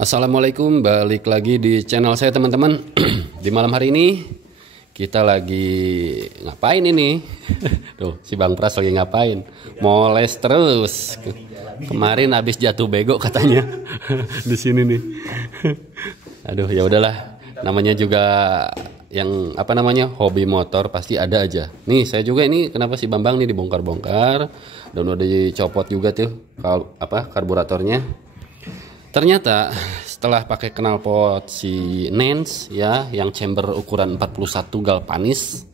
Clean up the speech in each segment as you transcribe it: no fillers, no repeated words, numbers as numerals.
Assalamualaikum, balik lagi di channel saya teman-teman. Di malam hari ini kita lagi ngapain ini? Tuh, si Bang Pras lagi ngapain? Moles terus. Kemarin habis jatuh bego katanya. Di sini nih. Aduh, ya udahlah. Namanya juga yang hobi motor pasti ada aja. Nih, saya juga ini kenapa si Bambang nih dibongkar-bongkar dan udah dicopot juga tuh karburatornya. Ternyata setelah pakai knalpot si Nance ya, yang chamber ukuran 41 galvanis,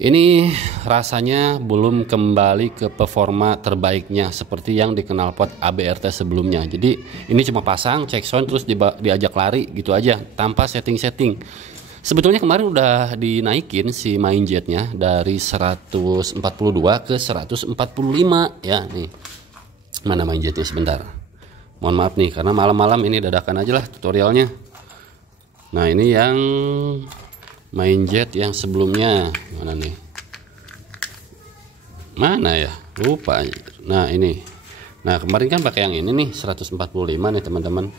ini rasanya belum kembali ke performa terbaiknya seperti yang di knalpot ABRT sebelumnya. Jadi ini cuma pasang, cek sound, terus diajak lari gitu aja tanpa setting-setting. Sebetulnya kemarin udah dinaikin si main jetnya dari 142 ke 145 ya. Nih, mana main jetnya sebentar. Mohon maaf nih karena malam-malam ini dadakan aja lah tutorialnya. Nah, ini yang main jet yang sebelumnya. Mana nih? Mana ya? Lupa. Nah, ini. Nah, kemarin kan pakai yang ini nih 145 nih teman-teman.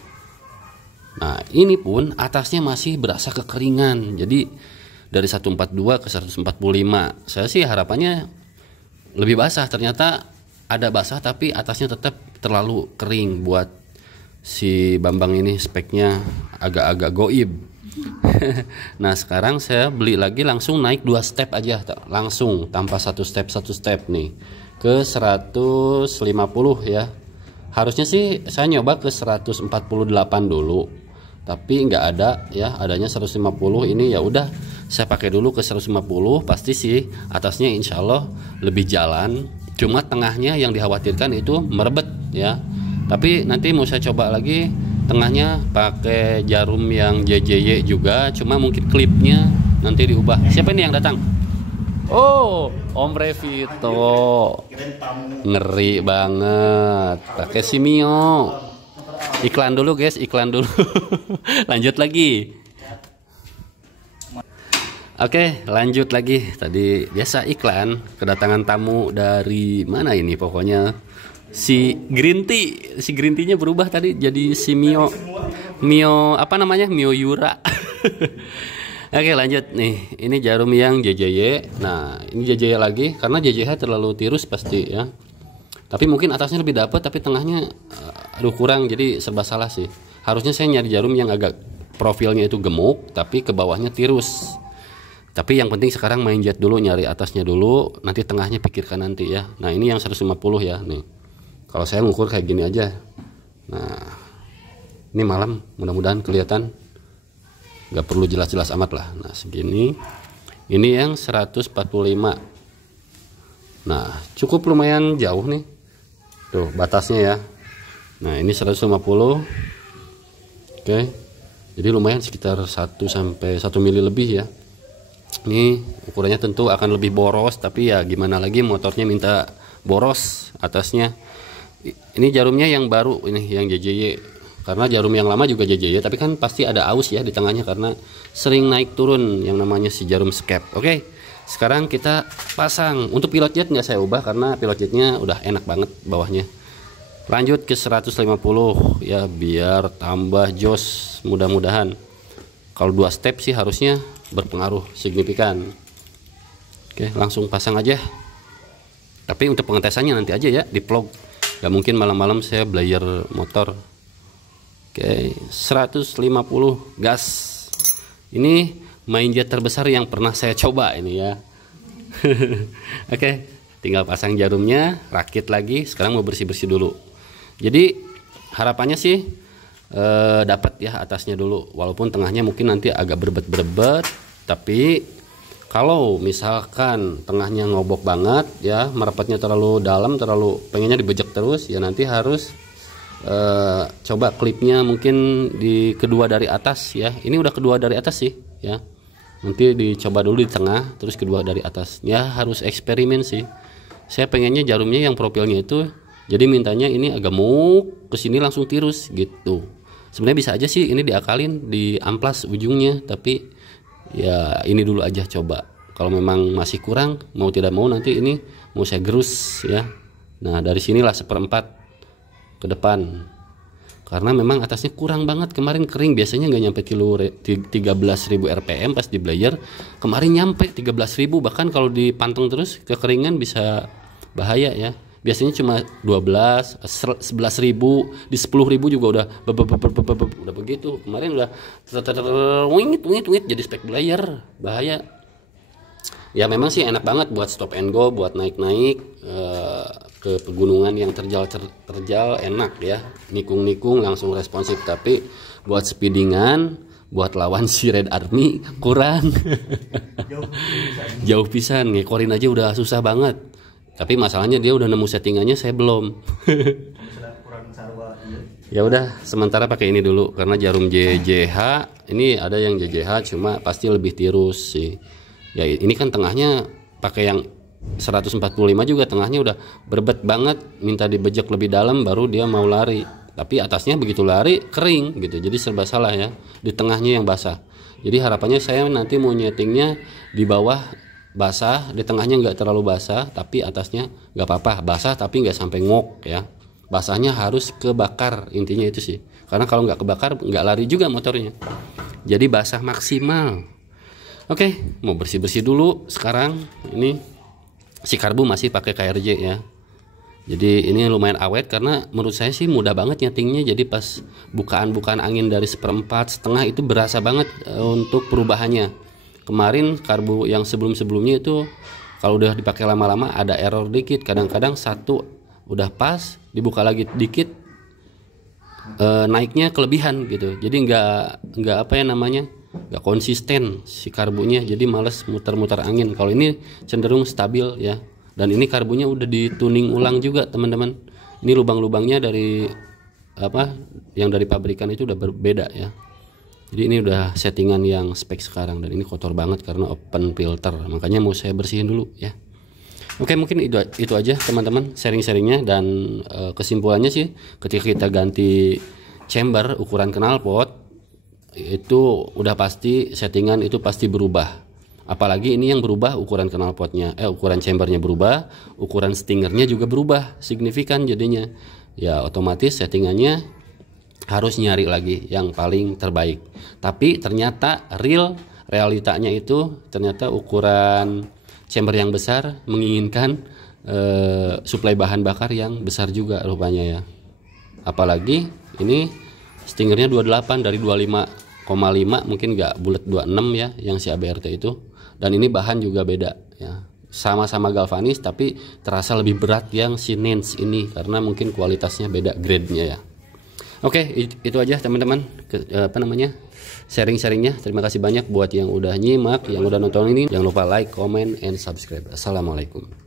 Nah, ini pun atasnya masih berasa kekeringan. Jadi dari 142 ke 145. Saya sih harapannya lebih basah. Ternyata ada basah tapi atasnya tetap terlalu kering buat si Bambang ini, speknya agak-agak goib. Nah, sekarang saya beli lagi langsung naik 2 step aja, langsung tanpa satu step nih ke 150 ya. Harusnya sih saya nyoba ke 148 dulu, tapi nggak ada ya, adanya 150. Ini ya udah saya pakai dulu ke 150, pasti sih atasnya insya Allah lebih jalan. Cuma tengahnya yang dikhawatirkan itu merebet ya. Tapi nanti mau saya coba lagi tengahnya pakai jarum yang JJY juga, cuma mungkin klipnya nanti diubah. Siapa ini yang datang? Oh, Om Revito. Ngeri banget. Pakai si Mio. Iklan dulu guys, iklan dulu. Lanjut lagi. Oke, lanjut lagi. Tadi biasa iklan, kedatangan tamu dari mana ini? Pokoknya si Green Tea. Si Green Tea-nya berubah tadi jadi si Mio apa namanya? Mio Yura. Oke, lanjut nih. Ini jarum yang JJY. Nah, ini JJY lagi karena JJY terlalu tirus pasti ya. Tapi mungkin atasnya lebih dapat, tapi tengahnya aduh kurang, jadi serba salah sih. Harusnya saya nyari jarum yang agak profilnya itu gemuk tapi ke bawahnya tirus. Tapi yang penting sekarang main jet dulu, nyari atasnya dulu, nanti tengahnya pikirkan nanti ya. Nah, ini yang 150 ya nih. Kalau saya ngukur kayak gini aja. Nah, ini malam mudah-mudahan kelihatan. Gak perlu jelas-jelas amat lah. Nah, segini. Ini yang 145. Nah, cukup lumayan jauh nih. Tuh batasnya ya. Nah, ini 150. Oke. Jadi lumayan sekitar 1 sampai 1 mili lebih ya. Ini ukurannya tentu akan lebih boros, tapi ya gimana lagi, motornya minta boros atasnya. Ini jarumnya yang baru ini, yang JJY. Karena jarum yang lama juga JJY, tapi kan pasti ada aus ya di tengahnya karena sering naik turun yang namanya si jarum skep. Oke, sekarang kita pasang. Untuk pilot jet nggak saya ubah karena pilot jetnya udah enak banget bawahnya. Lanjut ke 150 ya, biar tambah jos mudah-mudahan. Kalau 2 step sih harusnya berpengaruh signifikan. Oke, langsung pasang aja. Tapi untuk pengetesannya nanti aja ya di vlog. Gak mungkin malam-malam saya belajar motor. Oke, 150 gas. Ini main jet terbesar yang pernah saya coba ini ya. Oke, tinggal pasang jarumnya, rakit lagi. Sekarang mau bersih-bersih dulu. Jadi harapannya sih dapat ya atasnya dulu, walaupun tengahnya mungkin nanti agak berbet-berbet. Tapi kalau misalkan tengahnya ngobok banget ya, merapatnya terlalu dalam, terlalu pengennya dibejek terus ya, nanti harus coba klipnya mungkin di kedua dari atas ya. Ini udah kedua dari atas sih ya, nanti dicoba dulu di tengah terus kedua dari atas ya. Harus eksperimen sih. Saya pengennya jarumnya yang profilnya itu, jadi mintanya ini agak gemuk, kesini langsung tirus gitu. Sebenarnya bisa aja sih ini diakalin, di amplas ujungnya, tapi ya ini dulu aja coba. Kalau memang masih kurang, mau tidak mau nanti ini mau saya gerus ya. Nah, dari sinilah 1/4 ke depan. karena memang atasnya kurang banget. Kemarin kering, biasanya nggak nyampe 13.000 rpm pas di blayer, kemarin nyampe 13.000. Bahkan kalau dipanteng terus kekeringan bisa bahaya ya. Biasanya cuma 12, 11.000, di 10.000 juga udah begitu. Kemarin udah wingit jadi spek blayer, bahaya. Ya memang sih enak banget buat stop and go, buat naik-naik ke pegunungan yang terjal enak ya, nikung langsung responsif. Tapi buat speedingan, buat lawan si Red Army kurang. Jauh pisan, ngekorin aja udah susah banget. Tapi masalahnya dia udah nemu settingannya, saya belum. Ya udah, sementara pakai ini dulu karena jarum JJH ini ada yang JJH, cuma pasti lebih tirus sih. Ya ini kan tengahnya pakai yang 145 juga, tengahnya udah berbet banget, minta dibejek lebih dalam baru dia mau lari. Tapi atasnya begitu lari kering gitu, jadi serba salah ya. Di tengahnya yang basah. Jadi harapannya saya nanti mau nyetingnya di bawah basah, di tengahnya nggak terlalu basah, tapi atasnya nggak apa-apa basah tapi nggak sampai ngok ya. Basahnya harus kebakar, intinya itu sih. Karena kalau nggak kebakar nggak lari juga motornya. Jadi basah maksimal. Oke, mau bersih-bersih dulu sekarang. Ini si karbu masih pakai KRJ ya. Jadi ini lumayan awet karena menurut saya sih mudah banget nyetingnya. Jadi pas bukaan angin dari 1/4 setengah itu berasa banget untuk perubahannya. Kemarin karbu yang sebelumnya itu kalau udah dipakai lama-lama ada error dikit, kadang-kadang satu udah pas dibuka lagi dikit naiknya kelebihan gitu. Jadi nggak apa ya namanya, nggak konsisten si karbunya, jadi males muter-muter angin. Kalau ini cenderung stabil ya, dan ini karbunya udah dituning ulang juga teman-teman. Ini lubang-lubangnya dari apa yang dari pabrikan itu udah berbeda ya. Jadi ini udah settingan yang spek sekarang, dan ini kotor banget karena open filter, makanya mau saya bersihin dulu ya. Oke, mungkin itu aja teman-teman sharing-sharingnya, dan kesimpulannya sih ketika kita ganti chamber ukuran knalpot itu udah pasti settingan itu pasti berubah. Apalagi ini yang berubah ukuran knalpotnya, ukuran chambernya berubah, ukuran stingernya juga berubah signifikan jadinya. Ya otomatis settingannya harus nyari lagi yang paling terbaik. Tapi ternyata realitanya itu ternyata ukuran chamber yang besar menginginkan suplai bahan bakar yang besar juga rupanya ya. Apalagi ini stingernya 28 dari 25,5 mungkin nggak bulat 26 ya yang si ABRT itu. Dan ini bahan juga beda ya. Sama-sama galvanis tapi terasa lebih berat yang si Nance ini karena mungkin kualitasnya beda grade-nya ya. Oke, itu aja teman-teman sharing-sharingnya. Terima kasih banyak buat yang udah nyimak, yang udah nonton ini. Jangan lupa like, comment, and subscribe. Assalamualaikum.